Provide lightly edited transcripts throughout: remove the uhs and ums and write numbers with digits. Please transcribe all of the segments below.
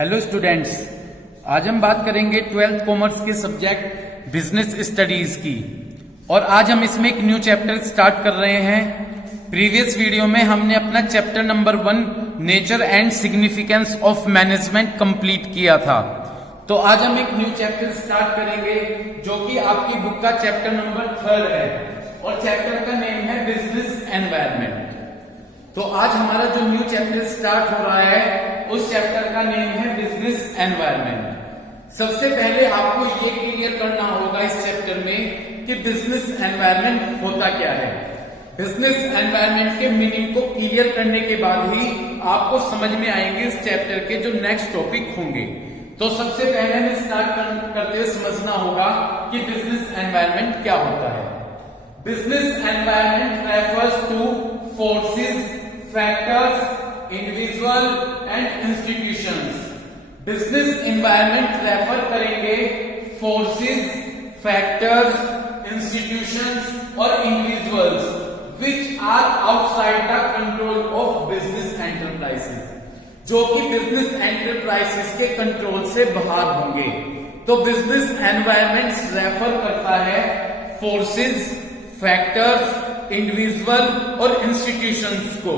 Hello students, आज हम बात करेंगे 12th कॉमर्स के सब्जेक्ट बिजनेस स्टडीज की। और आज हम इसमें एक न्यू चैप्टर स्टार्ट कर रहे हैं। प्रीवियस वीडियो में हमने अपना chapter number 1 nature and significance of management complete किया था। तो आज हम एक न्यू चैप्टर स्टार्ट करेंगे जो कि आपकी बुक का चैप्टर नंबर 3 है और चैप्टर का नेम है बिजनेस एनवायरनमेंट। तो आज हमारा जो न्यू चैप्टर स्टार्ट हो रहा है उस चैप्टर का नेम है बिजनेस एनवायरनमेंट। सबसे पहले आपको ये क्लियर करना होगा इस चैप्टर में कि बिजनेस एनवायरनमेंट होता क्या है। बिजनेस एनवायरनमेंट के मीनिंग को क्लियर करने के बाद ही आपको समझ में आएंगे इस चैप्टर के जो नेक्स्ट टॉपिक होंगे। तो सबसे पहले हमें स्टार्ट करते हुए समझना होगा कि बिजनेस एनवायरनमेंट क्या होता है। Business environment refers to forces, factors, individual and institutions. Business environment refer करेंगे फोर्सेस, फैक्टर्स, इंस्टीट्यूशंस और individuals which are outside the control of business enterprises, जो कि बिजनेस एंटरप्राइजेस के कंट्रोल से बाहर होंगे। तो बिजनेस एनवायरनमेंट रेफर करता है फोर्सेस, फैक्टर्स, इंडिविजुअल और इंस्टीट्यूशंस को,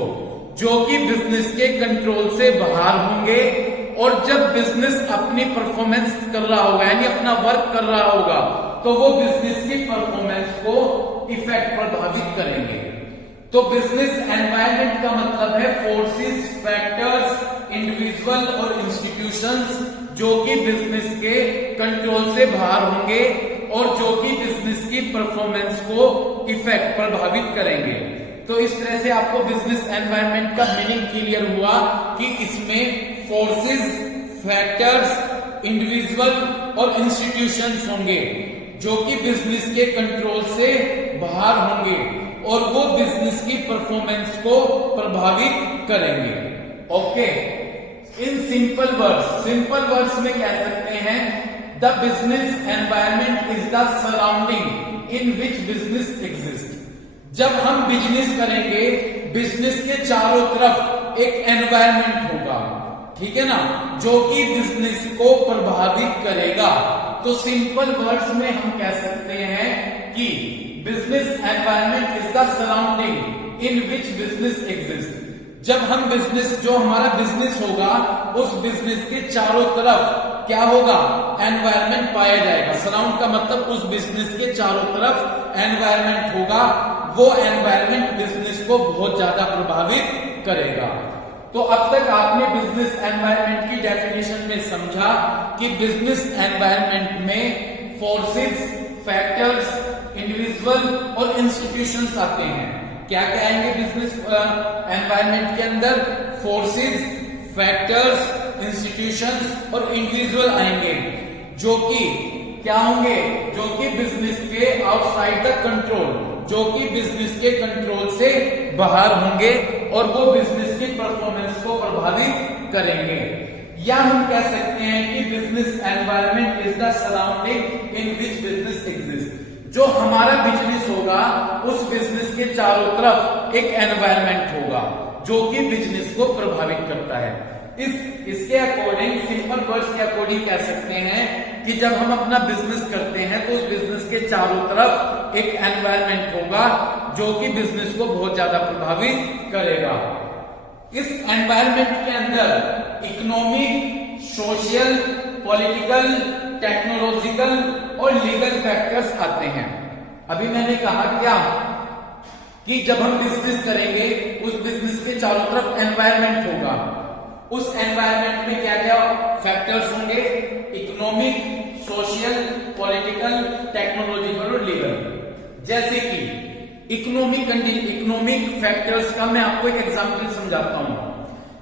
जो कि बिजनेस के कंट्रोल से बाहर होंगे। और जब बिजनेस अपनी परफॉर्मेंस कर रहा होगा यानी अपना वर्क कर रहा होगा तो वो बिजनेस की परफॉर्मेंस को इफेक्ट प्रभावित करेंगे। तो बिजनेस एनवायरनमेंट का मतलब है फोर्सेस, फैक्टर्स, इंडिविजुअल और इंस्टीट्यूशंस जो कि बिजनेस के कंट्रोल से बाहर होंगे और जो कि बिजनेस की परफॉर्मेंस को इफेक्ट प्रभावित करेंगे। तो इस तरह से आपको बिजनेस एनवायरनमेंट का मीनिंग क्लियर हुआ कि इसमें फोर्सेस, फैक्टर्स, इंडिविजुअल और इंस्टीट्यूशंस होंगे जो कि बिजनेस के कंट्रोल से बाहर होंगे और वो बिजनेस की परफॉर्मेंस को प्रभावित करेंगे। ओके, इन सिंपल वर्ड्स में कह सकते हैं the business environment is the surrounding in which business exist. जब हम बिजनेस करेंगे, बिजनेस के चारों तरफ एक एनवायरनमेंट होगा, ठीक है ना, जो कि बिजनेस को प्रभावित करेगा। तो सिंपल वर्ड्स में हम कह सकते हैं कि business environment is the surrounding in which business exist. जब हम बिजनेस, जो हमारा बिजनेस होगा, उस बिजनेस के चारों तरफ क्या होगा, एनवायरनमेंट पाया जाएगा। सराउंड का मतलब उस बिजनेस के चारों तरफ एनवायरनमेंट होगा, वो एनवायरनमेंट बिजनेस को बहुत ज्यादा प्रभावित करेगा। तो अब तक आपने बिजनेस एनवायरनमेंट की डेफिनेशन में समझा कि बिजनेस एनवायरनमेंट में फोर्सेस, फैक्टर्स, इंडिविजुअल और इंस्टीट्यूशंस आते हैं। क्या क्या आएंगे बिजनेस एनवायरनमेंट के अंदर? फोर्सेस, फैक्टर्स, इंस्टीट्यूशंस और इंडिविजुअल आएंगे जो कि क्या होंगे, जो कि बिजनेस के आउटसाइड द कंट्रोल, जो कि बिजनेस के कंट्रोल से बाहर होंगे और वो बिजनेस की परफॉर्मेंस को प्रभावित करेंगे। या हम कह सकते हैं कि business environment is the surrounding in which business exist. जो हमारा बिजनेस होगा, उस बिजनेस के चारों तरफ एक एनवायरनमेंट होगा जो कि बिजनेस को प्रभावित करता है। इसके अकॉर्डिंग, सिंपल वर्ड्स के अकॉर्डिंग कह सकते हैं कि जब हम अपना बिजनेस करते हैं तो उस बिजनेस के चारों तरफ एक एनवायरनमेंट होगा जो कि बिजनेस को बहुत ज्यादा प्रभावित करेगा। इस एनवायरनमेंट के अंदर इकोनॉमिक, सोशल, पॉलिटिकल, टेक्नोलॉजिकल और लीगल फैक्टर्स आते हैं। अभी मैंने कहा क्या कि जब हम बिजनेस करेंगे उस बिजनेस के चारों तरफ एनवायरनमेंट होगा। उस एनवायरनमेंट में क्या क्या फैक्टर्स होंगे? इकोनॉमिक, सोशल, पॉलिटिकल, टेक्नोलॉजिकल और लीगल। जैसे कि इकोनॉमिक फैक्टर्स का मैं आपको एक एग्जांपल समझाता हूं।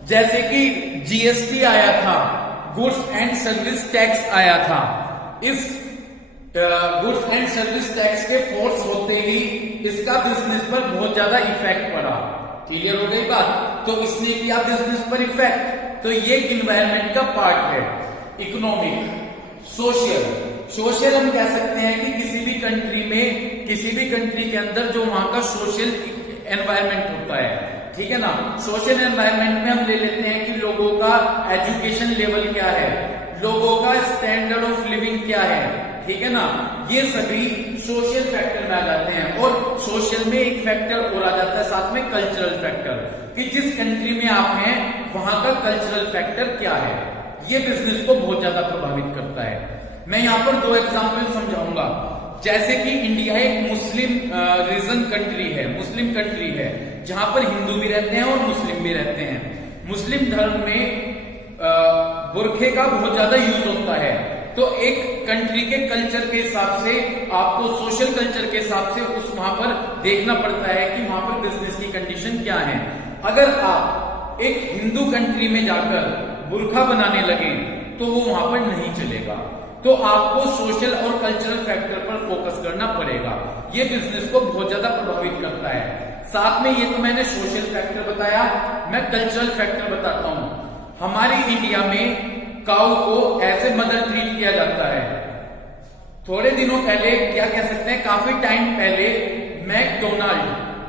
जैसे कि जीएसटी आया था, गुड्स एंड सर्विस टैक्स आया था। इस गुड्स एंड सर्विस टैक्स के फोर्स होते ही इसका बिजनेस पर बहुत ज्यादा इफेक्ट पड़ा। क्लियर हो गई बात? तो इसने किया बिजनेस पर इफेक्ट। तो ये एनवायरनमेंट का पार्ट है। इकोनॉमिक, सोशल हम कह सकते हैं कि किसी भी कंट्री के अंदर जो वहां का सोशल एनवायरनमेंट होता है ठीक है ना। सोशल एनवायरनमेंट में हम ले लेते हैं कि लोगों का एजुकेशन लेवल क्या है, लोगों का स्टैंडर्ड ऑफ लिविंग क्या है, ठीक है ना। ये सभी सोशल फैक्टर में आ जाते हैं। और सोशल में एक फैक्टर और आ जाता है साथ में, कल्चरल फैक्टर, कि जिस कंट्री में आप हैं वहां का कल्चरल फैक्टर क्या है, ये बिजनेस को बहुत ज्यादा प्रभावित करता है। मैं यहां पर 2 एग्जाम्पल समझाऊंगा। जैसे कि इंडिया एक मुस्लिम रीजन कंट्री है, मुस्लिम कंट्री है, जहां पर हिंदू भी रहते हैं और मुस्लिम भी रहते हैं। मुस्लिम धर्म में बुरखे का बहुत ज्यादा यूज होता है। तो एक कंट्री के कल्चर के हिसाब से, आपको सोशल कल्चर के हिसाब से उस वहां पर देखना पड़ता है कि वहां पर बिजनेस की कंडीशन क्या है। अगर आप एक हिंदू कंट्री में जाकर बुरखा बनाने लगे तो वो वहां पर नहीं चलेगा। तो आपको सोशल और कल्चरल फैक्टर पर फोकस करना पड़ेगा। ये बिजनेस को बहुत ज्यादा प्रभावित करता है। साथ में ये तो मैंने सोशल फैक्टर बताया, मैं कल्चरल फैक्टर बताता हूं। हमारी इंडिया में काऊ को एज ए मदर ट्रीट किया जाता है। थोड़े दिनों पहले, क्या कह सकते हैं, काफी टाइम पहले मैकडोनाल्ड,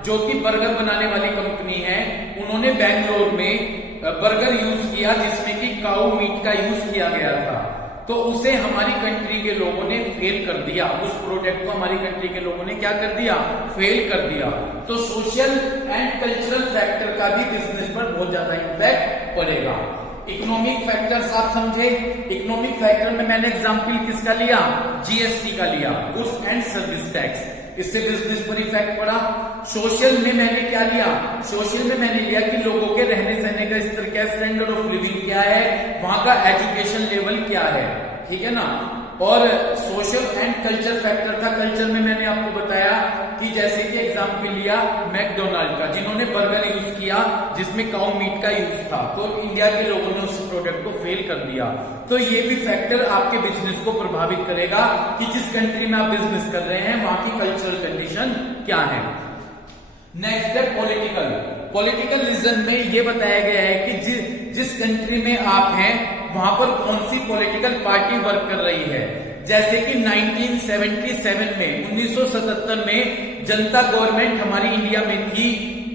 जो कि बर्गर बनाने वाली कंपनी है, उन्होंने बेंगलोर में बर्गर यूज किया जिसमें कि काऊ मीट का यूज किया गया था। तो उसे हमारी कंट्री के लोगों ने फेल कर दिया। उस प्रोडक्ट को हमारी कंट्री के लोगों ने क्या कर दिया, फेल कर दिया। तो सोशल एंड कल्चरल फैक्टर का भी बिजनेस पर बहुत ज्यादा इंपैक्ट पड़ेगा। इकोनॉमिक फैक्टर्स आप समझे। इकोनॉमिक फैक्टर में मैंने एग्जांपल किसका लिया, जीएसटी का लिया, गुड्स एंड सर्विस टैक्स, इससे बिजनेस पर इफेक्ट पड़ा। सोशल में मैंने क्या लिया, सोशल में मैंने लिया कि लोगों के रहने सहने का स्तर क्या, स्टैंडर्ड ऑफ लिविंग क्या है, वहां का एजुकेशन लेवल क्या है, ठीक है ना। और सोशल एंड कल्चर फैक्टर था। कल्चर में मैंने आपको बताया कि जैसे कि एग्जांपल लिया मैकडोनाल्ड का, जिन्होंने बर्गर यूज किया जिसमें काऊ मीट का यूज था, तो इंडिया के लोगों ने उस प्रोडक्ट को फेल कर दिया। तो ये भी फैक्टर आपके बिजनेस को प्रभावित करेगा कि जिस कंट्री में आप बिजनेस कर रहे हैं वहां की कल्चरल कंडीशन क्या है। नेक्स्ट है पॉलिटिकल। पॉलिटिकल रीजन में ये बताया गया है कि जिस कंट्री में आप हैं वहां पर कौन सी पॉलिटिकल पार्टी वर्क कर रही है। जैसे कि 1977 में, 1977 में जनता गवर्नमेंट हमारी इंडिया में थी,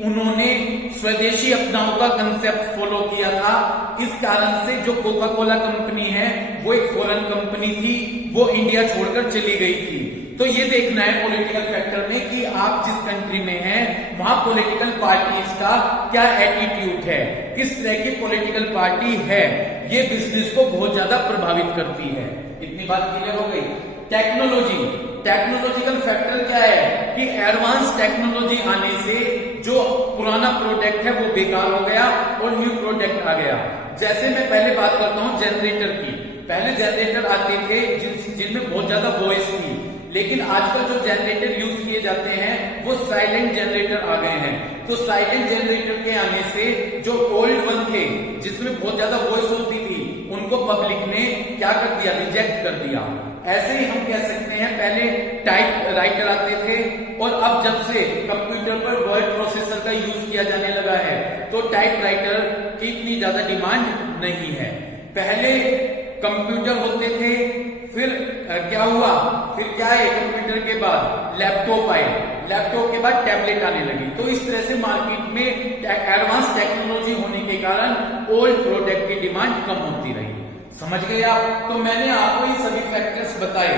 उन्होंने स्वदेशी अपनाओ का कंसेप्ट फॉलो किया था। इस कारण से जो कोका कोला कंपनी है वो एक फॉरेन कंपनी थी, वो इंडिया छोड़कर चली गई थी। तो ये देखना है पॉलिटिकल फैक्टर में कि आप जिस कंट्री में हैं वहां पॉलिटिकल पार्टीज का क्या एटीट्यूड है, किस तरह की पॉलिटिकल पार्टी है, ये बिजनेस को बहुत ज्यादा प्रभावित करती है। इतनी बात क्लियर हो गई। टेक्नोलॉजी, टेक्नोलॉजिकल फैक्टर क्या है कि एडवांस टेक्नोलॉजी आने से जो पुराना प्रोडक्ट है वो बेकार हो गया और न्यू प्रोडक्ट आ गया। जैसे मैं पहले बात करता हूं जनरेटर की। पहले जनरेटर आते थे जिनमें बहुत ज्यादा वॉइस थी, लेकिन आजकल जो जनरेटर यूज किए जाते हैं वो साइलेंट जनरेटर आ गए हैं। तो साइलेंट जनरेटर के आने से जो ओल्ड वन थे जिसमें बहुत ज्यादा वॉइस होती थी, उनको पब्लिक ने क्या कर दिया, रिजेक्ट कर दिया। ऐसे ही हम कह सकते हैं पहले टाइप राइटर आते थे और अब जब से कंप्यूटर पर वर्ड प्रोसेसर का यूज किया जाने लगा है तो टाइप राइटर की इतनी ज्यादा डिमांड नहीं है। पहले कंप्यूटर होते थे, फिर क्या हुआ, फिर क्या है, कंप्यूटर के बाद लैपटॉप आए, लैपटॉप के बाद टैबलेट आने लगी। तो इस तरह से मार्केट में एडवांस टेक्नोलॉजी होने के कारण ओल्ड प्रोडक्ट की डिमांड कम होती रही। समझ गए आप। तो मैंने आपको ये सभी फैक्टर्स बताए।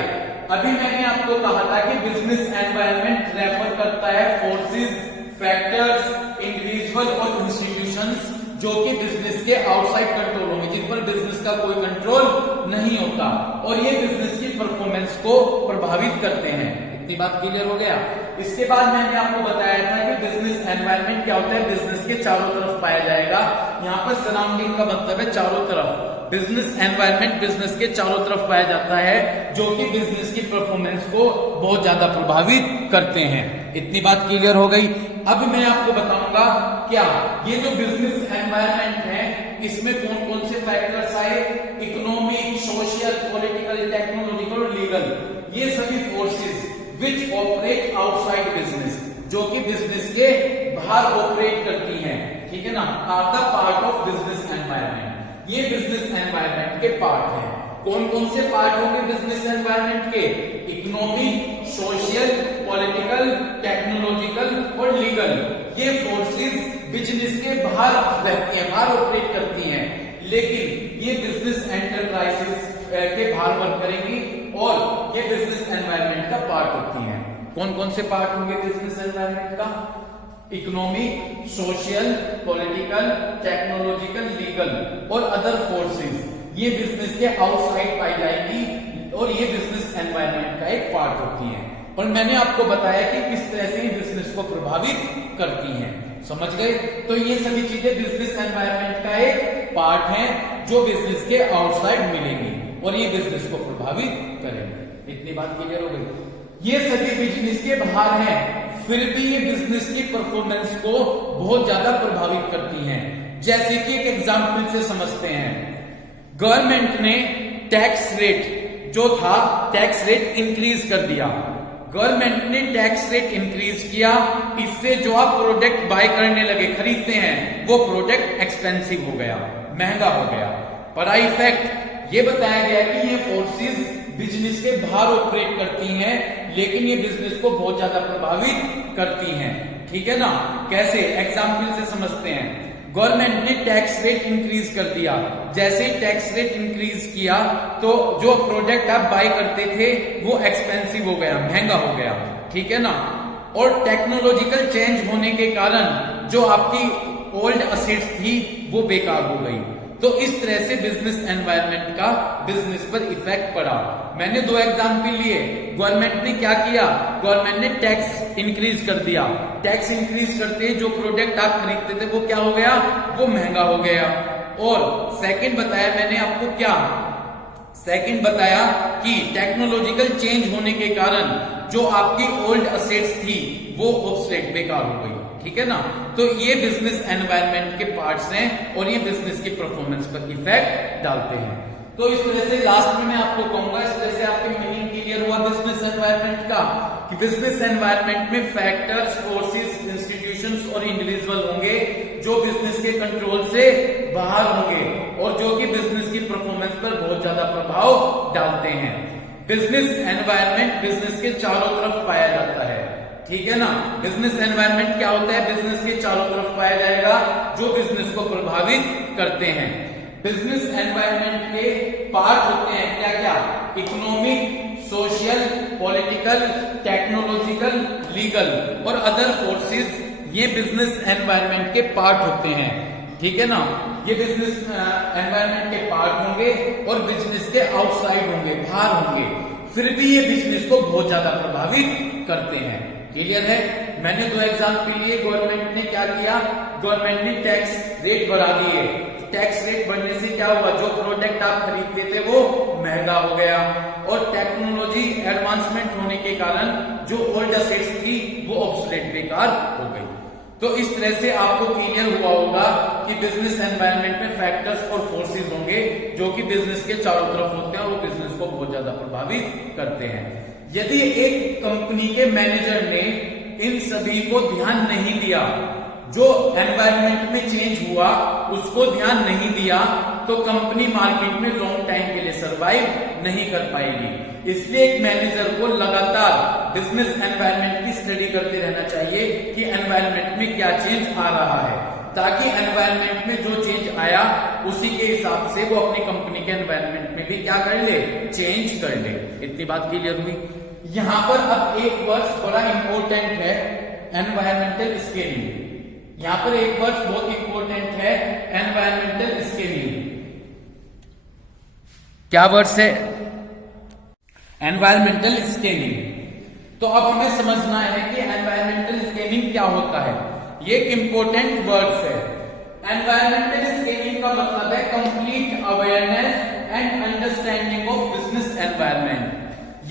अभी मैंने आपको कहा था कि बिजनेस एनवायरनमेंट रेफर करता है फोर्सेस, फैक्टर्स, इंडिविजुअल और इंस्टीट्यूशंस जो कि बिजनेस के आउटसाइड कंट्रोल होंगे, जिन पर बिजनेस का कोई कंट्रोल नहीं होता और ये बिजनेस की परफॉर्मेंस को प्रभावित करते हैं। इतनी बात क्लियर हो गया। इसके बाद मैंने आपको बताया था कि बिजनेस एनवायरनमेंट क्या होता है, बिजनेस के चारों तरफ पाया जाएगा। यहाँ पर सराउंडिंग का मतलब है चारों तरफ। बिजनेस एनवायरनमेंट बिजनेस के चारों तरफ पाया जाता है जो कि बिजनेस की परफॉर्मेंस को बहुत ज्यादा प्रभावित करते हैं। इतनी बात क्लियर हो गई। अब मैं आपको बताऊंगा क्या ये जो बिजनेस एनवायरनमेंट है इसमें कौन कौन से फैक्टर्स आए, इकोनॉमिक, सोशल, पॉलिटिकल, टेक्नोलॉजिकल और लीगल, ये सभी forces which operate outside business, जो कि बिजनेस के बाहर ऑपरेट करती हैं, ठीक है ना, are the part of business environment. ये बिजनेस एनवायरनमेंट के पार्ट हैं। कौन कौन से पार्ट होंगे बिजनेस एनवायरनमेंट के, इकोनॉमिक, सोशल, पॉलिटिकल, टेक्नोलॉजिकल और लीगल। ये फोर्सेस विच बिजनेस के बाहर रहती हैं, बाहर ऑपरेट करती हैं, लेकिन ये बिजनेस एंटरप्राइजेस के बाहर वर्क करेंगी और ये बिजनेस एनवायरनमेंट का पार्ट होती हैं। कौन कौन से पार्ट होंगे बिजनेस एनवायरनमेंट का? Economic, social, political, technological, legal और अदर फोर्सेस ये बिजनेस के आउटसाइड पाई जाएगी और ये बिजनेस एनवायरनमेंट का एक पार्ट होती हैं। और मैंने आपको बताया कि किस तरह से बिजनेस को प्रभावित करती हैं। समझ गए? तो ये सभी चीजें बिजनेस एनवायरनमेंट का एक पार्ट है जो बिजनेस के आउटसाइड मिलेंगी और ये बिजनेस को प्रभावित करेंगे। इतनी बात क्लियर हो गई? ये सभी बिजनेस के बाहर हैं, फिर भी ये बिजनेस की परफॉर्मेंस को बहुत ज्यादा प्रभावित करती हैं। जैसे कि एक एग्जांपल से समझते हैं, गवर्नमेंट ने टैक्स रेट जो था टैक्स रेट इंक्रीज कर दिया। गवर्नमेंट ने टैक्स रेट इंक्रीज किया, इससे जो आप प्रोडक्ट बाय करने लगे, खरीदते हैं, वो प्रोडक्ट एक्सपेंसिव हो गया, महंगा हो गया। बड़ा इफेक्ट ये बताया गया कि ये फोर्सेस बिजनेस के बाहर ऑपरेट करती हैं, लेकिन ये बिजनेस को बहुत ज्यादा प्रभावित करती हैं। ठीक है ना? कैसे? एग्जाम्पल से समझते हैं। गवर्नमेंट ने टैक्स रेट इंक्रीज कर दिया। जैसे ही टैक्स रेट इंक्रीज किया तो जो प्रोडक्ट आप बाय करते थे वो एक्सपेंसिव हो गया, महंगा हो गया। ठीक है ना? और टेक्नोलॉजिकल चेंज होने के कारण जो आपकी ओल्ड असेट्स थी वो बेकार हो गई। तो इस तरह से बिजनेस एनवायरनमेंट का बिजनेस पर इफेक्ट पड़ा। मैंने दो एग्जाम्पल लिए। गवर्नमेंट ने क्या किया? गवर्नमेंट ने टैक्स इंक्रीज कर दिया। टैक्स इंक्रीज करते जो प्रोडक्ट आप खरीदते थे वो क्या हो गया? वो महंगा हो गया। और सेकंड बताया मैंने आपको क्या? सेकंड बताया कि टेक्नोलॉजिकल चेंज होने के कारण जो आपकी ओल्ड असेट्स थी वो ऑब्सोलेट, बेकार हो गई। ठीक है ना? तो ये बिजनेस एनवायरनमेंट के पार्ट्स हैं और ये बिजनेस की परफॉर्मेंस पर इफेक्ट डालते हैं। तो इस तरह से लास्ट में मैं आपको कहूंगा, इस तरह से आपके मीनिंग क्लियर हुआ बिजनेस एनवायरनमेंट का, कि बिजनेस एनवायरनमेंट में फैक्टर्स, फोर्सेस, इंस्टीट्यूशंस और इंडिविजुअल होंगे जो बिजनेस के कंट्रोल से बाहर होंगे और जो कि बिजनेस की परफॉर्मेंस पर बहुत ज्यादा प्रभाव डालते हैं। बिजनेस एनवायरनमेंट बिजनेस के चारों तरफ पाया जाता है। ठीक है ना? बिजनेस एनवायरनमेंट क्या होता है? बिजनेस के चारों तरफ पाया जाएगा जो बिजनेस को प्रभावित करते हैं। बिजनेस एनवायरनमेंट के पार्ट होते हैं क्या क्या? Economic, social, political, technological, legal और अदर फोर्सेस ये बिजनेस एनवायरनमेंट के पार्ट होते हैं। ठीक है ना? ये बिजनेस एनवायरनमेंट के पार्ट होंगे और बिजनेस के आउटसाइड होंगे, बाहर होंगे, फिर भी ये बिजनेस को बहुत ज्यादा प्रभावित करते हैं। क्लियर है? मैंने दो एग्जाम्पल लिए। गवर्नमेंट ने क्या किया? गवर्नमेंट ने टैक्स रेट बढ़ा दिए। टैक्स रेट बढ़ने से क्या हुआ? जो प्रोडक्ट आप खरीदते थे वो महंगा हो गया और टेक्नोलॉजी एडवांसमेंट होने के कारण जो ओल्ड असेट्स थी वो ऑब्सोलेट, बेकार हो गई। तो इस तरह से आपको क्लियर हुआ होगा कि बिजनेस एनवायरनमेंट में फैक्टर्स और फोर्सेस होंगे जो कि बिजनेस के चारों तरफ होते हैं और वो बिजनेस को बहुत ज्यादा प्रभावित करते हैं। यदि एक कंपनी के मैनेजर ने इन सभी को ध्यान नहीं दिया, जो एनवायरनमेंट में चेंज हुआ उसको ध्यान नहीं दिया, तो कंपनी मार्केट में लॉन्ग टाइम के लिए सरवाइव नहीं कर पाएगी। इसलिए एक मैनेजर को लगातार बिजनेस एनवायरनमेंट की स्टडी करते रहना चाहिए कि एनवायरनमेंट में क्या चेंज आ रहा है, ताकि एनवायरनमेंट में जो चेंज आया उसी के हिसाब से वो अपनी कंपनी के एनवायरनमेंट में भी क्या कर ले? चेंज कर ले। इतनी बात क्लियर हुई? यहां पर अब एक वर्ड बड़ा इंपॉर्टेंट है, एनवायरमेंटल स्केलिंग। यहां पर एक वर्ड बहुत इंपॉर्टेंट है, एनवायरमेंटल स्केलिंग। क्या वर्ड है? Environmental scaling. तो अब हमें समझना है कि एनवायरमेंटल स्केलिंग क्या होता है। ये एक इंपॉर्टेंट वर्ड है। एनवायरमेंटल स्केलिंग का मतलब है complete awareness and understanding of business environment.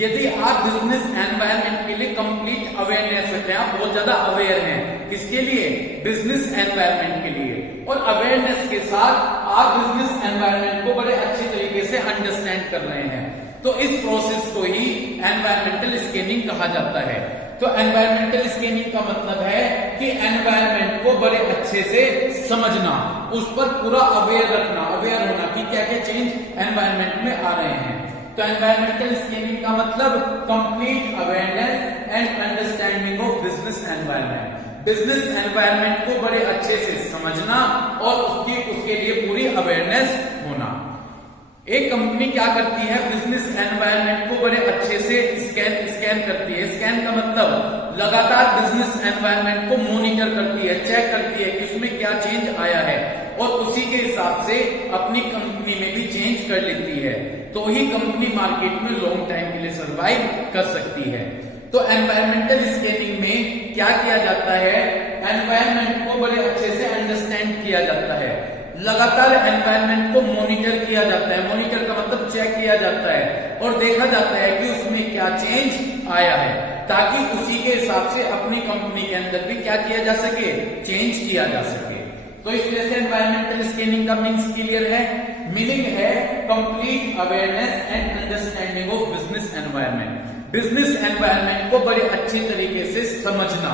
यदि आप बिजनेस एनवायरनमेंट के लिए कंप्लीट अवेयरनेस रखते हैं, आप बहुत ज्यादा अवेयर हैं, किसके लिए? बिजनेस एनवायरनमेंट के लिए। और अवेयरनेस के साथ आप बिजनेस एनवायरनमेंट को बड़े अच्छे तरीके से अंडरस्टैंड कर रहे हैं, तो इस प्रोसेस को ही एनवायरमेंटल स्कैनिंग कहा जाता है। तो एनवायरमेंटल स्कैनिंग का मतलब है कि एनवायरनमेंट को बड़े अच्छे से समझना, उस पर पूरा अवेयर रखना, अवेयर होना कि क्या क्या चेंज एनवायरनमेंट में आ रहे हैं। तो एनवायरमेंटल स्कैनिंग का मतलब complete awareness and understanding of business environment. Business environment को बड़े अच्छे से समझना और उसके लिए पूरी अवेयरनेस होना। एक कंपनी क्या करती है, बिजनेस एनवायरनमेंट को बड़े अच्छे से स्कैन करती है। स्कैन का मतलब लगातार बिजनेस एनवायरनमेंट को मॉनिटर करती है, चेक करती है कि उसमें क्या चेंज आया है और उसी के हिसाब से अपनी कंपनी में भी चेंज कर लेती है, तो ही कंपनी मार्केट में लॉन्ग टाइम के लिए सर्वाइव कर सकती है। तो एनवायरमेंटल स्कैनिंग में क्या किया जाता है, एनवायरनमेंट को बड़े अच्छे से अंडरस्टैंड किया जाता है, लगातार एनवायरनमेंट को मॉनिटर किया जाता है। मॉनिटर का मतलब चेक किया जाता है और देखा जाता है कि उसमें क्या चेंज आया है, ताकि उसी के हिसाब से अपनी कंपनी के अंदर भी क्या किया जा सके, चेंज किया जा सके। तो इस तरह से एनवायरमेंटल स्कैनिंग का मीनिंग क्लियर है। मीनिंग है complete awareness and understanding of business environment. Business environment को बड़े अच्छे तरीके से समझना,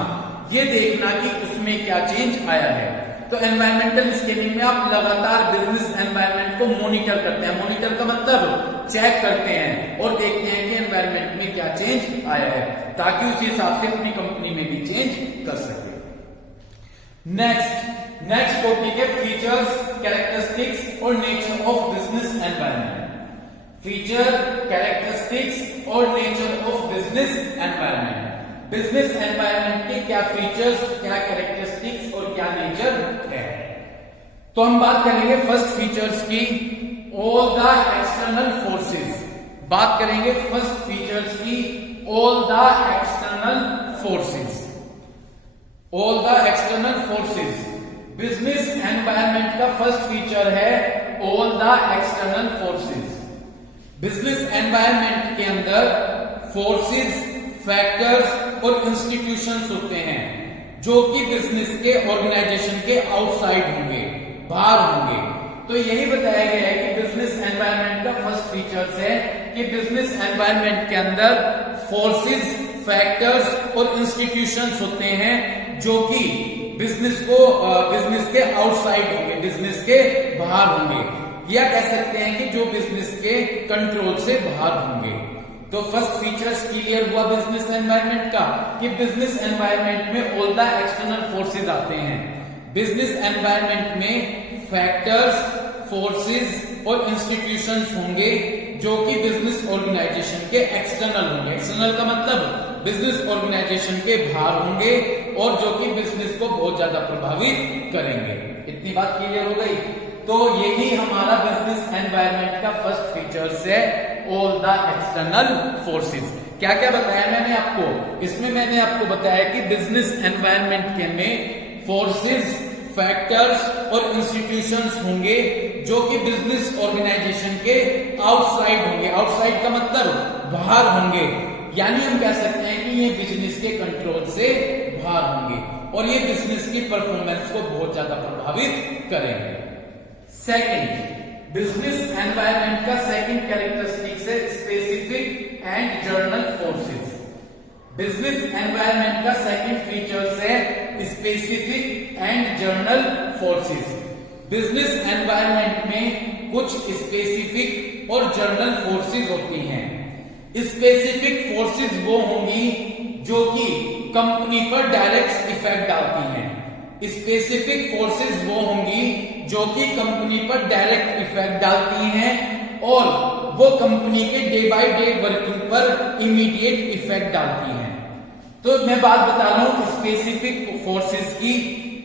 ये देखना कि उसमें क्या चेंज आया है। तो एनवायरमेंटल स्कैनिंग में आप लगातार बिजनेस एनवायरनमेंट को मॉनिटर करते हैं। मॉनिटर का मतलब चेक करते हैं और देखते हैं कि एनवायरनमेंट में क्या चेंज आया है, ताकि उसी हिसाब से अपनी कंपनी में भी चेंज कर सके। नेक्स्ट टॉपिक है फीचर्स, कैरेक्टरिस्टिक्स और nature of business environment. Feature, characteristics और nature of business environment. Business environment के क्या फीचर्स, क्या कैरेक्टरिस्टिक्स और क्या नेचर है। तो हम बात करेंगे फर्स्ट फीचर्स की, ऑल द एक्सटर्नल फोर्सेस। बात करेंगे फर्स्ट फीचर्स की, all the external forces. All the external forces, business environment का फर्स्ट फीचर है all the external forces. Business environment के अंदर फोर्सेस, फैक्टर्स और इंस्टीट्यूशंस होते हैं जो कि बिजनेस के ऑर्गेनाइजेशन के आउटसाइड होंगे, बाहर होंगे। तो यही बताया गया है कि बिजनेस एनवायरनमेंट का फर्स्ट फीचर्स है कि बिजनेस एनवायरनमेंट के अंदर फोर्सेस, फैक्टर्स और इंस्टीट्यूशंस होते हैं जो कि बिजनेस के आउटसाइड होंगे, बिजनेस के बाहर होंगे, या कह सकते हैं कि जो बिजनेस के कंट्रोल से बाहर होंगे। तो फर्स्ट फीचर्स क्लियर हुआ बिजनेस एनवायरनमेंट का कि बिजनेस एनवायरनमेंट में ऑल द एक्सटर्नल फोर्सेस आते हैं। बिजनेस एनवायरनमेंट में फैक्टर्स, फोर्सेस और इंस्टीट्यूशंस होंगे जो कि बिजनेस ऑर्गेनाइजेशन के एक्सटर्नल होंगे। एक्सटर्नल का मतलब बिजनेस ऑर्गेनाइजेशन के बाहर होंगे और जो कि बिजनेस को बहुत ज्यादा प्रभावित करेंगे। इतनी बात क्लियर हो गई। तो यही हमारा बिजनेस एनवायरनमेंट का फर्स्ट फीचर्स है, ऑल द एक्सटर्नल फोर्सेस। क्या क्या बताया मैंने आपको, इसमें मैंने आपको बताया कि बिजनेस एनवायरनमेंट के में फोर्सेस, फैक्टर्स और इंस्टीट्यूशंस होंगे जो कि बिजनेस ऑर्गेनाइजेशन के आउटसाइड होंगे। आउटसाइड का मतलब बाहर होंगे, यानी हम कह सकते हैं कि ये बिजनेस के कंट्रोल से बाहर होंगे और ये बिजनेस की परफॉर्मेंस को बहुत ज्यादा प्रभावित करेंगे। सेकंड, बिजनेस एनवायरनमेंट का सेकंड कैरेक्टरिस्टिक्स है specific and journal forces. Business environment का सेकंड फीचर्स है specific and journal forces. Business environment में कुछ स्पेसिफिक और जर्नल फोर्सेस होती हैं। स्पेसिफिक फोर्सेस वो होंगी जो कि कंपनी पर डायरेक्ट इफेक्ट डालती हैं। स्पेसिफिक फोर्सेस वो होंगी जो कि कंपनी पर डायरेक्ट इफेक्ट डालती हैं और वो कंपनी के डे बाय डे वर्किंग पर इमीडिएट इफेक्ट डालती हैं। तो मैं बात बता रहा हूं स्पेसिफिक फोर्सेस की।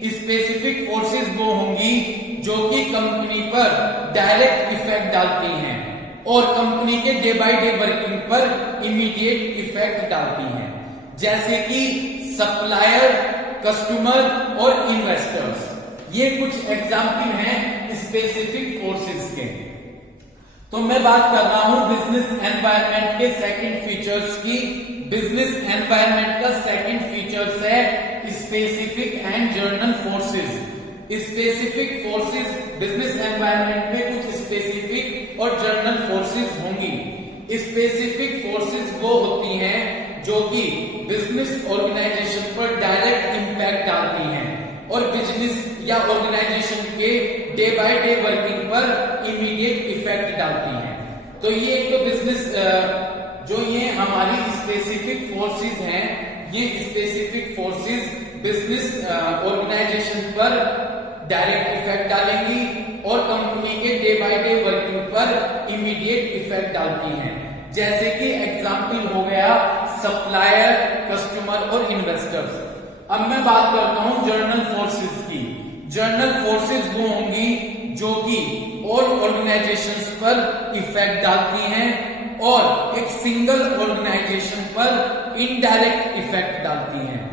स्पेसिफिक फोर्सेस वो होंगी जो कि कंपनी पर डायरेक्ट इफेक्ट डालती हैं और कंपनी के डे बाय डे वर्किंग पर इमीडिएट इफेक्ट डालती हैं, जैसे कि सप्लायर, कस्टमर और इन्वेस्टर्स। ये कुछ एग्जाम्पल हैं स्पेसिफिक फोर्सेस के। तो मैं बात कर रहा हूं बिजनेस एनवायरनमेंट के सेकंड फीचर्स की। बिजनेस एनवायरनमेंट का सेकंड फीचर्स है specific and journal forces. Specific forces, business environment में कुछ स्पेसिफिक और जर्नल फोर्सेस होंगी। स्पेसिफिक फोर्सेस वो होती हैं जो कि बिजनेस ऑर्गेनाइजेशन पर डायरेक्ट इंपैक्ट डालती हैं और बिजनेस या ऑर्गेनाइजेशन के डे बाय डे वर्किंग पर इमीडिएट इफेक्ट डालती हैं। तो ये एक तो बिजनेस जो ये हमारी स्पेसिफिक फोर्सेस हैं, ये स्पेसिफिक फोर्सेस बिजनेस ऑर्गेनाइजेशन पर डायरेक्ट इफेक्ट डालेंगी और कंपनी के डे बाय डे वर्किंग पर इमीडिएट इफेक्ट डालती हैं। जैसे कि एग्जाम्पल हो गया सप्लायर, कस्टमर और इन्वेस्टर्स। अब मैं बात करता हूं जर्नल फोर्सेस की। जर्नल फोर्सेस वो होंगी जो कि ऑल ऑर्गेनाइजेशंस पर इफेक्ट डालती हैं और एक सिंगल ऑर्गेनाइजेशन पर इनडायरेक्ट इफेक्ट डालती हैं।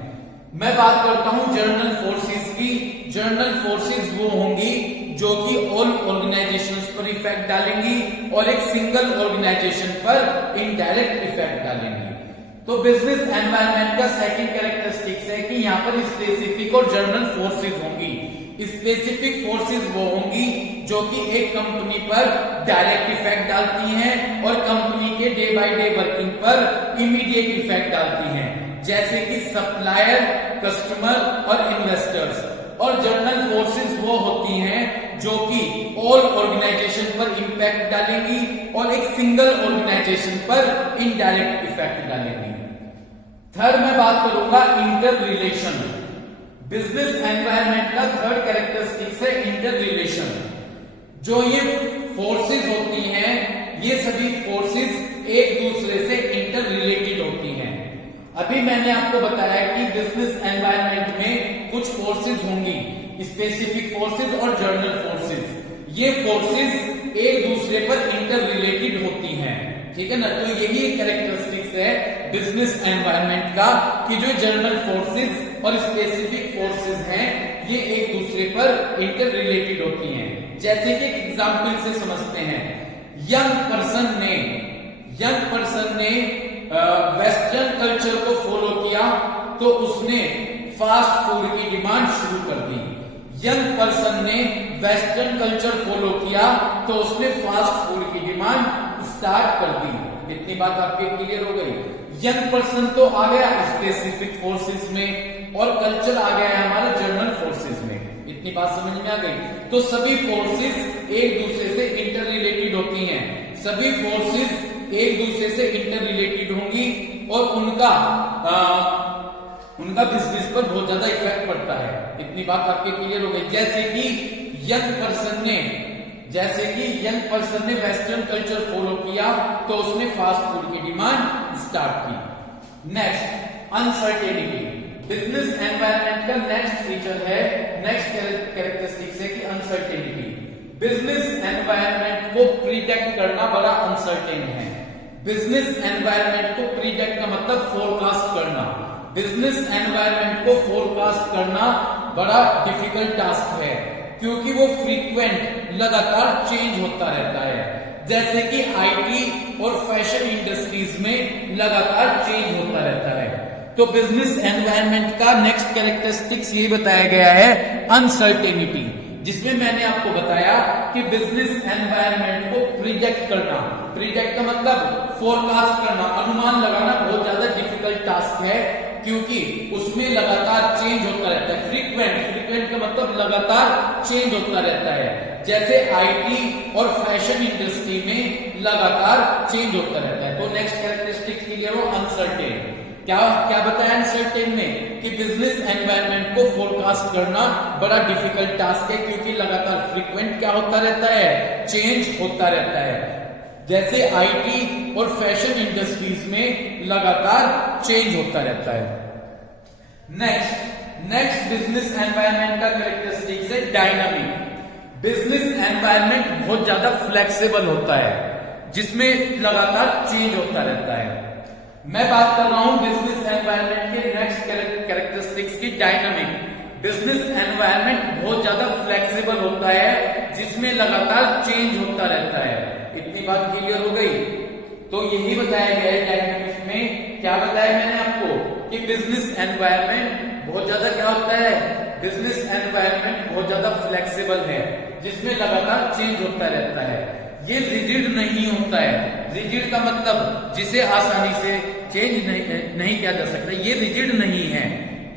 मैं बात करता हूं जर्नल फोर्सेस की। जर्नल फोर्सेस वो होंगी जो कि ऑल ऑर्गेनाइजेशंस पर इफेक्ट डालेंगी और एक सिंगल ऑर्गेनाइजेशन पर इनडायरेक्ट इफेक्ट डालेंगी। तो बिजनेस एनवायरनमेंट का सेकंड कैरेक्टरिस्टिक्स है कि यहाँ पर स्पेसिफिक और जर्नल फोर्सेस होंगी। स्पेसिफिक फोर्सेस वो होंगी जो कि एक कंपनी पर डायरेक्ट इफेक्ट डालती हैं और कंपनी के डे बाय डे वर्किंग पर इमीडिएट इफेक्ट डालती हैं, जैसे कि सप्लायर, कस्टमर और इन्वेस्टर्स। और जर्नल फोर्सेस वो होती हैं जो कि ऑल ऑर्गेनाइजेशन पर इंपैक्ट डालेंगी और एक सिंगल ऑर्गेनाइजेशन पर इनडायरेक्ट इफेक्ट डालेंगी। थर्ड मैं बात करूंगा इंटर रिलेशन। बिजनेस एनवायरनमेंट का थर्ड कैरेक्टरिस्टिक्स है इंटर रिलेशन। जो ये फोर्सेस होती हैं, ये सभी फोर्सेस एक दूसरे से इंटर रिलेटेड होती हैं। अभी मैंने आपको बताया कि बिजनेस एनवायरनमेंट में कुछ फोर्सेस होंगी, स्पेसिफिक फोर्सेस और जर्नल फोर्सेस। ये फोर्सेस एक दूसरे पर इंटर रिलेटेड होती हैं, ठीक है ना। तो यही एक कैरेक्टरिस्टिक्स है बिजनेस एनवायरनमेंट का कि जो जर्नल फोर्सेस और स्पेसिफिक फोर्सेस हैं ये एक दूसरे पर इंटर रिलेटेड होती हैं। जैसे कि एक एग्जाम्पल से समझते हैं, यंग पर्सन ने वेस्टर्न कल्चर को फॉलो किया तो उसने फास्ट फूड की डिमांड शुरू कर दी। यंग पर्सन ने वेस्टर्न कल्चर फॉलो किया तो उसने फास्ट फूड की डिमांड स्टार्ट कर दी। इतनी बात आपके क्लियर हो गई। यंग पर्सन तो आ गया स्पेसिफिक फोर्सेस में और कल्चर आ गया है हमारा जर्नल फोर्सेस में। इतनी बात समझ में आ गई। तो सभी फोर्सेस एक दूसरे से इंटर रिलेटेड होती हैं, सभी फोर्सेस एक दूसरे से इंटर रिलेटेड होंगी और उनका बिजनेस पर बहुत ज्यादा इफेक्ट पड़ता है। इतनी बात आपके क्लियर हो गई। जैसे कि यंग पर्सन ने वेस्टर्न कल्चर फॉलो किया तो उसने फास्ट फूड की डिमांड स्टार्ट की। Next uncertainty. बिजनेस एनवायरनमेंट का नेक्स्ट फीचर है, नेक्स्ट कैरेक्टरिस्टिक्स है कि अनसर्टेनिटी। बिजनेस एनवायरनमेंट को प्रिडिक्ट करना बड़ा अनसर्टेन है। बिजनेस एनवायरनमेंट को प्रिडिक्ट का मतलब फोरकास्ट करना। बिजनेस एनवायरनमेंट को फोरकास्ट करना बड़ा डिफिकल्ट टास्क है क्योंकि वो फ्रीक्वेंट लगातार चेंज होता रहता है। जैसे कि आईटी और फैशन इंडस्ट्रीज में लगातार चेंज होता रहता है। तो बिजनेस एनवायरनमेंट का नेक्स्ट कैरेक्टरिस्टिक्स ये बताया गया है अनसर्टेनिटी, जिसमें मैंने आपको बताया कि बिजनेस एनवायरनमेंट को प्रिडिक्ट करना, प्रिडिक्ट का मतलब फोरकास्ट करना, अनुमान लगाना बहुत ज्यादा डिफिकल्ट टास्क है क्योंकि उसमें लगातार चेंज होता रहता है। फ्रीक्वेंट का मतलब लगातार चेंज होता रहता है। जैसे आईटी और फैशन इंडस्ट्री में लगातार चेंज होता रहता है। तो नेक्स्ट कैरेक्टरिस्टिक क्लियर हो, अनसर्टेन। क्या बताया अनसर्टेन में कि बिजनेस एनवायरनमेंट को फोरकास्ट करना बड़ा डिफिकल्ट टास्क है क्योंकि लगातार फ्रीक्वेंट क्या होता रहता है, चेंज होता रहता है। जैसे आईटी और फैशन इंडस्ट्रीज में लगातार चेंज होता रहता है। नेक्स्ट बिजनेस एनवायरनमेंट का कैरेक्टरिस्टिक्स है डायनामिक। बिजनेस एनवायरनमेंट बहुत ज्यादा फ्लेक्सिबल होता है जिसमें लगातार चेंज होता रहता है। मैं बात कर रहा हूं बिजनेस एनवायरनमेंट के नेक्स्ट कैरेक्टरिस्टिक्स की, डायनामिक। बिजनेस एनवायरनमेंट बहुत ज्यादा फ्लेक्सिबल होता है जिसमें लगातार चेंज होता रहता है। इतनी बात क्लियर हो गई। तो यही बताया गया है डायनामिक्स में। क्या बताया मैंने आपको कि बिजनेस एनवायरनमेंट बहुत ज्यादा क्या होता है, बिजनेस एनवायरनमेंट बहुत ज्यादा फ्लेक्सिबल है जिसमें लगातार चेंज होता रहता है। ये रिजिड नहीं होता है। रिजिड का मतलब जिसे आसानी से चेंज नहीं किया जा सकता, ये रिजिड नहीं है।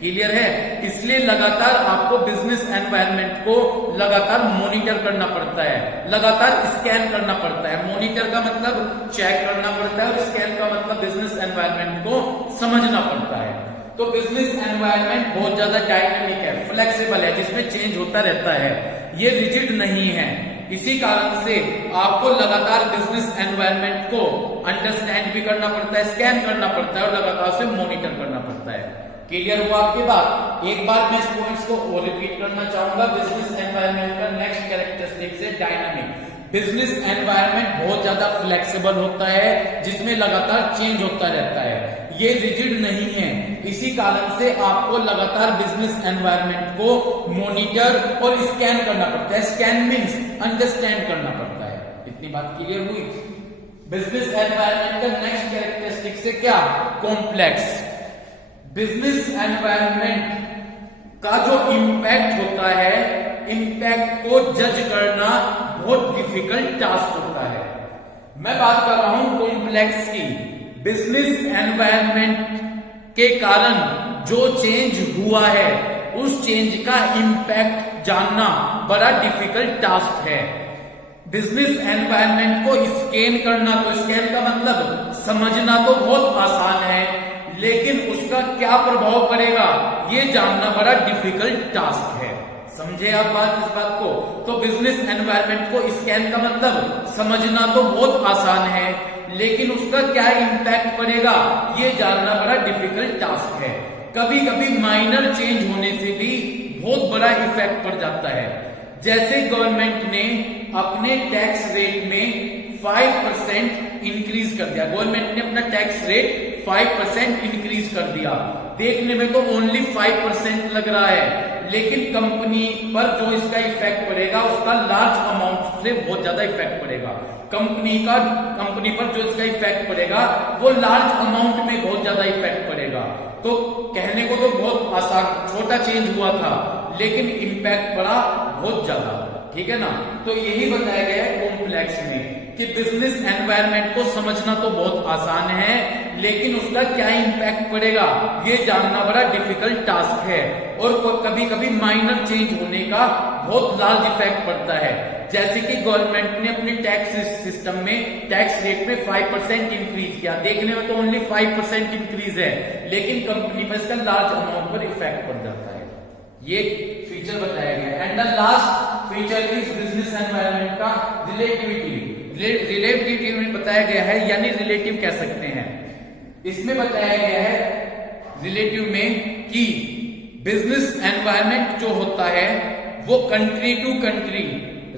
क्लियर है। इसलिए लगातार आपको बिजनेस एनवायरनमेंट को लगातार मॉनिटर करना पड़ता है, लगातार स्कैन करना पड़ता है। मॉनिटर का मतलब चेक करना पड़ता है और स्कैन का मतलब बिजनेस एनवायरनमेंट को समझना पड़ता है। तो बिजनेस एनवायरनमेंट बहुत ज्यादा डायनामिक है, फ्लेक्सिबल है, जिसमें चेंज होता रहता है, ये रिजिड नहीं है। इसी कारण से आपको लगातार बिजनेस एनवायरनमेंट को अंडरस्टैंड भी करना पड़ता है, स्कैन करना पड़ता है और लगातार उसे मॉनिटर करना पड़ता है। क्लियर हुआ आपके बात? एक बार मैं इस पॉइंट्स को और रिपीट करना चाहूंगा। बिजनेस एनवायरनमेंट का नेक्स्ट कैरेक्टरिस्टिक्स है डायनामिक। बिजनेस एनवायरनमेंट बहुत ज्यादा फ्लेक्सिबल होता है, जिसमें लगातार चेंज होता रहता है, ये रिजिड नहीं है। इसी कारण से आपको लगातार बिजनेस एनवायरनमेंट को मॉनिटर और स्कैन करना पड़ता है। स्कैन मीन्स अंडरस्टैंड करना पड़ता है। इतनी बात क्लियर हुई? बिजनेस एनवायरनमेंट का नेक्स्ट कैरेक्टरिस्टिक्स है क्या? कॉम्प्लेक्स। बिजनेस एनवायरनमेंट का जो इंपैक्ट होता है, इंपैक्ट को जज करना बहुत डिफिकल्ट टास्क होता है। मैं बात कर रहा हूं कॉम्प्लेक्स की। बिजनेस एनवायरनमेंट के कारण जो चेंज हुआ है, उस चेंज का इंपैक्ट जानना बड़ा डिफिकल्ट टास्क है। बिजनेस एनवायरनमेंट को स्कैन करना, तो स्कैन का मतलब समझना तो बहुत आसान है, लेकिन उसका क्या प्रभाव पड़ेगा ये जानना बड़ा डिफिकल्ट टास्क है। समझे आप इस बात को? तो बिजनेस एनवायरनमेंट को स्कैन का मतलब समझना तो बहुत आसान है, लेकिन उसका क्या इंपैक्ट पड़ेगा ये जानना बड़ा डिफिकल्ट टास्क है। कभी कभी माइनर चेंज होने से भी बहुत बड़ा इफेक्ट पड़ जाता है। जैसे गवर्नमेंट ने अपने टैक्स रेट में 5% इंक्रीज कर दिया। गवर्नमेंट ने अपना टैक्स रेट 5% इंक्रीज कर दिया। देखने में तो ओनली 5% लग रहा है, लेकिन कंपनी पर जो इसका इफेक्ट पड़ेगा उसका लार्ज अमाउंट से बहुत ज्यादा इफेक्ट पड़ेगा। कंपनी पर जो इसका इफेक्ट पड़ेगा वो लार्ज अमाउंट में बहुत ज्यादा इफेक्ट पड़ेगा। तो कहने को तो बहुत आसान, छोटा चेंज हुआ था, लेकिन इम्पैक्ट पड़ा बहुत ज्यादा। ठीक है ना? तो यही बताया गया है कॉम्प्लेक्स में कि बिजनेस एनवायरनमेंट को समझना तो बहुत आसान है, लेकिन उसका क्या इंपैक्ट पड़ेगा ये जानना बड़ा डिफिकल्ट टास्क है। और कभी कभी माइनर चेंज होने का बहुत लार्ज इफेक्ट पड़ता है। जैसे कि गवर्नमेंट ने अपने टैक्स सिस्टम में टैक्स रेट में 5% इंक्रीज किया। देखने में तो ओनली 5% इंक्रीज है, लेकिन कंपनी पर इसका लार्ज अमाउंट पर इफेक्ट पड़ जाता है। ये फीचर बताया गया। And the last feature is business environment का रिलेटिविटी। रिलेटिविटी में बताया गया है, यानी रिलेटिव कह सकते हैं। इसमें बताया गया है रिलेटिव में कि बिजनेस एनवायरनमेंट जो होता है वो country to country,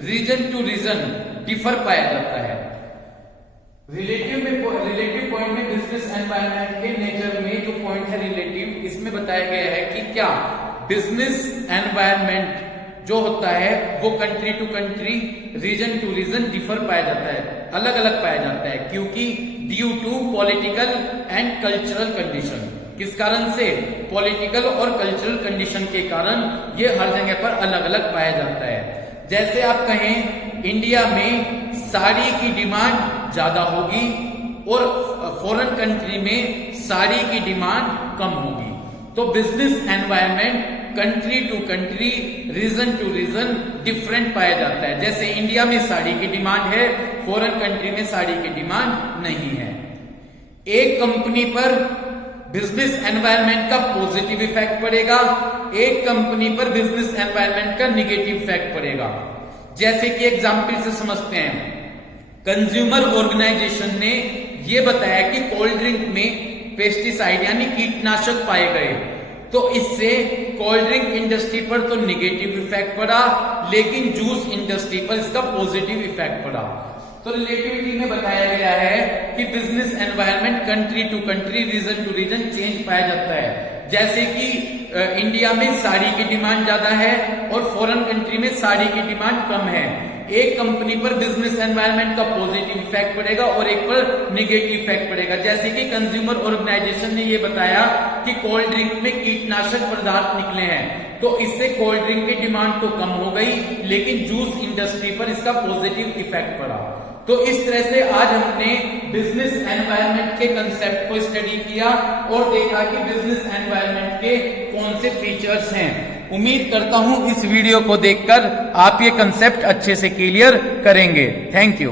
region to region differ पाया जाता है। रिलेटिव पॉइंट में बिजनेस एनवायरनमेंट के नेचर में जो पॉइंट है रिलेटिव, इसमें बताया गया है कि क्या बिजनेस एनवायरनमेंट जो होता है वो country to country, region to region differ पाया जाता है, अलग अलग पाया जाता है, क्योंकि due to political and cultural condition. किस कारण से? पॉलिटिकल और कल्चरल कंडीशन के कारण ये हर जगह पर अलग अलग पाया जाता है। जैसे आप कहें इंडिया में साड़ी की डिमांड ज्यादा होगी और फॉरेन कंट्री में साड़ी की डिमांड कम होगी। तो business environment country to country, region to region different पाया जाता है। जैसे इंडिया में साड़ी की डिमांड है, फॉरेन कंट्री में साड़ी की डिमांड नहीं है। एक कंपनी पर बिजनेस एनवायरनमेंट का पॉजिटिव इफेक्ट पड़ेगा, एक कंपनी पर बिजनेस एनवायरनमेंट का निगेटिव इफेक्ट पड़ेगा। जैसे कि एग्जाम्पल से समझते हैं, कंज्यूमर ऑर्गेनाइजेशन ने यह बताया कि कोल्ड ड्रिंक में पेस्टिसाइड यानी कीटनाशक पाए गए, तो इससे कोल्ड ड्रिंक इंडस्ट्री पर तो निगेटिव इफेक्ट पड़ा, लेकिन जूस इंडस्ट्री पर इसका पॉजिटिव इफेक्ट पड़ा। तो रिलेटिविटी में बताया गया है कि business environment country to country, region to region change पाया जाता है। जैसे कि इंडिया में साड़ी की डिमांड ज्यादा है और फॉरेन कंट्री में साड़ी की डिमांड कम है। एक कंपनी पर बिजनेस एनवायरनमेंट का पॉजिटिव इफेक्ट पड़ेगा और एक पर निगेटिव इफेक्ट पड़ेगा। जैसे कि कंज्यूमर ऑर्गेनाइजेशन ने यह बताया कि कोल्ड ड्रिंक में कीटनाशक पदार्थ निकले हैं, तो इससे कोल्ड ड्रिंक की डिमांड तो कम हो गई, लेकिन जूस इंडस्ट्री पर इसका पॉजिटिव इफेक्ट पड़ा। तो इस तरह से आज हमने बिजनेस एनवायरनमेंट के कंसेप्ट को स्टडी किया और देखा कि बिजनेस एनवायरनमेंट के कौन से फीचर्स हैं। उम्मीद करता हूं इस वीडियो को देखकर आप ये कंसेप्ट अच्छे से क्लियर करेंगे। Thank you.